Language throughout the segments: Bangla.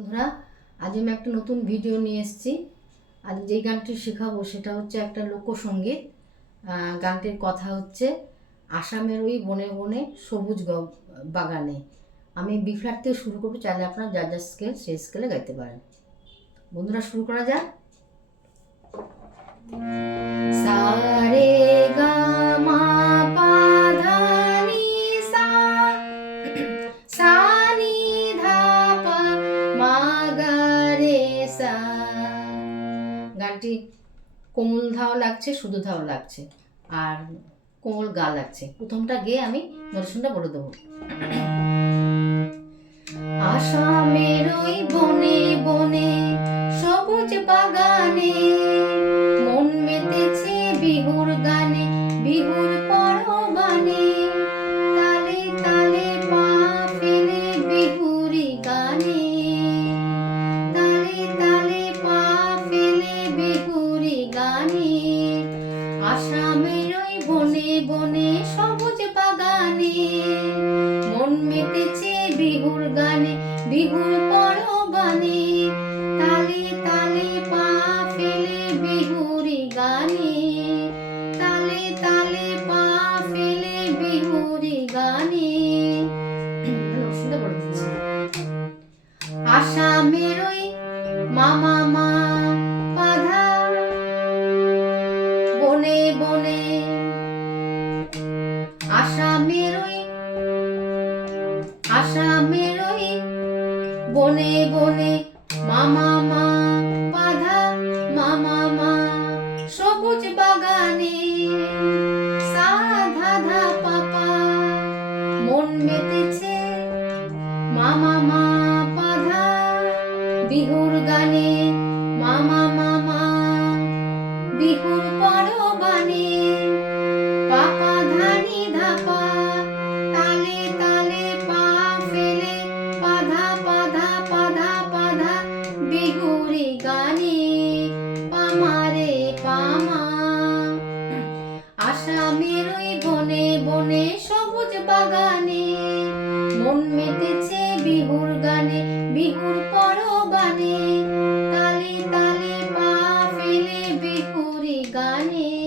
বন্ধুরা, আজ আমি একটা নতুন ভিডিও নিয়ে এসেছি। আজ যেই গানটি শেখাবো সেটা হচ্ছে একটা লোকসঙ্গীত। গানটির কথা হচ্ছে, আসামের ওই বনে বনে সবুজ বাগানে। আমি বি থেকে শুরু করব, চাইলে আপনার যা যা স্কেল সেই স্কেলে গাইতে পারেন। বন্ধুরা, শুরু করা যাক। সারে গা লাগছে, শুধু ধাও লাগছে। আর কোমল গা লাগছে। প্রথমটা গিয়ে আমি নোটেশনটা বলে দেবো। আসামের ওই বনে বনে, সবুজ বাগানে মন মেতেছে বিহুর গানে। মেতেছে বিহুর গানে বিহুর পরবানে। তালে তালে পা ফেলে বিহুরি গানে। তালে তালে পা ফেলে বিহুরি গানে। আসামের ওই মামা মা বাধা বনে বনে আসামের ওই বনে বনে মামা মা, বাধা মামা মা, সবুজ বাগানে। সাধা পাপা, মন মেতেছে মামা মা, বাধা। বিহুর গানে মামা মামা ওই বনে বনে সবুজ বাগানে। মন মেতেছে বিহুর গানে, বিহুর পরবানে। তালে তালে পা ফেলে বিহুরি গানে।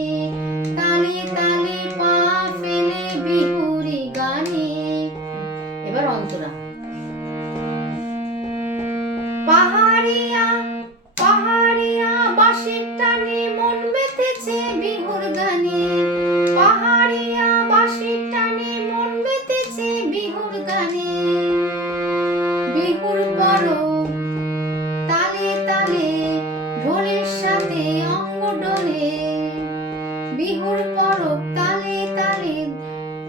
বিহুর পরব তালে তালে ঢোলের সাথে অঙ্গ ডোলে। বিহুর পরব তালে তালে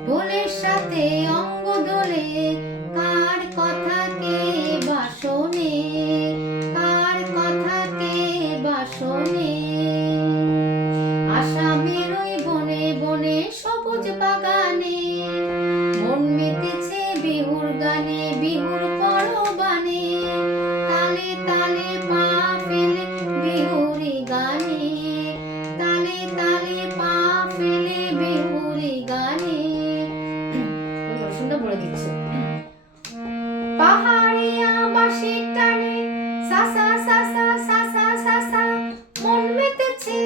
ঢোলের সাথে অঙ্গ দোলে কার কথা কে বাসনে? কার কথা কে বাসনে? আসামের ওই বনে বনে সবুজ বাগানে পাহাড়ে আবাসে টানে সাসা সাসা সাসা সাসা মন মেতেছে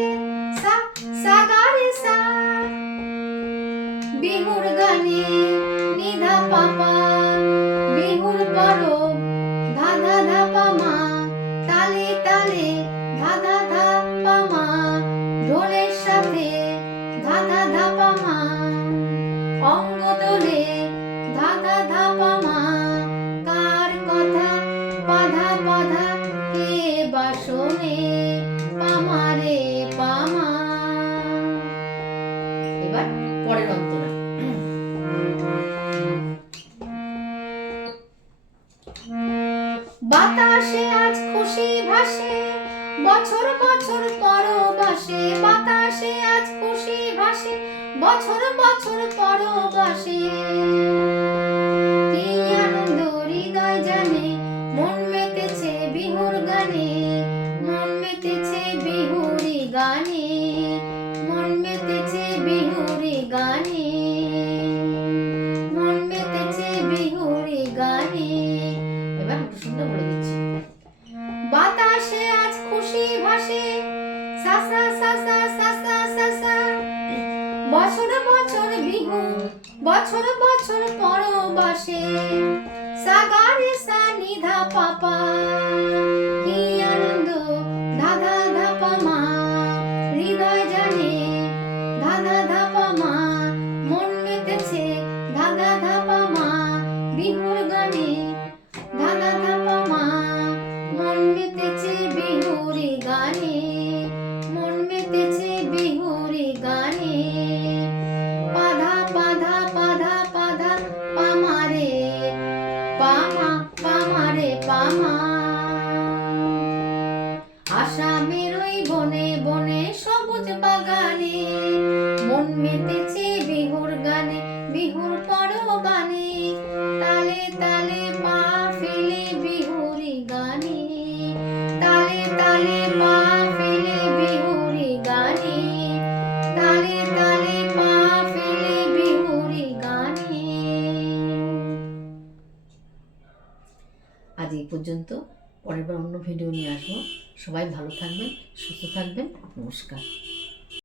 সা সাগারে সা। বিহুর গানে নিধা পাপা, বিহুর পরব ধাধা ধাপা মা, তালে তালে এবার পরের অন্তরা। বাতাসে আজ খুশি ভাসে, বছর বছর পরবাসে। বাতাসে আজ খুশি ভাসে, বছর বছর পরবাসে। মন মেতেছে বিহুর গানে। মন মেতেছে বিহুরি গানে। পারি এবার একটু সুন্দর বলে দিচ্ছি। বাতাসে আজ খুশি ভাসে। সাসা সাসা সাসা সাসা বছর বছর বিহু, বছর বছর পরবাসে। সাগারে সা নিধা পাপা কি আনন্দ ধাধা ধাপা মা। হৃদয় জানে ধাধা ধাপা মা। মন মেতেছে ধাধা ধাপা আসামের ওই বনে বনে সবুজ বাগানে। মন মেতেছে বিহুর গানে, বিহুর পরবানে। তালে তালে পা ফেলে বিহুরি গানে। তালে তালে পা ফেলে বিহুরি গানে। তালে তালে পা ফেলে বিহুরি গানে। আজ এই পর্যন্ত। পরের বার অন্য ভিডিও নিয়ে আসব। সবাই ভালো থাকবেন সুস্থ থাকবেন। নমস্কার।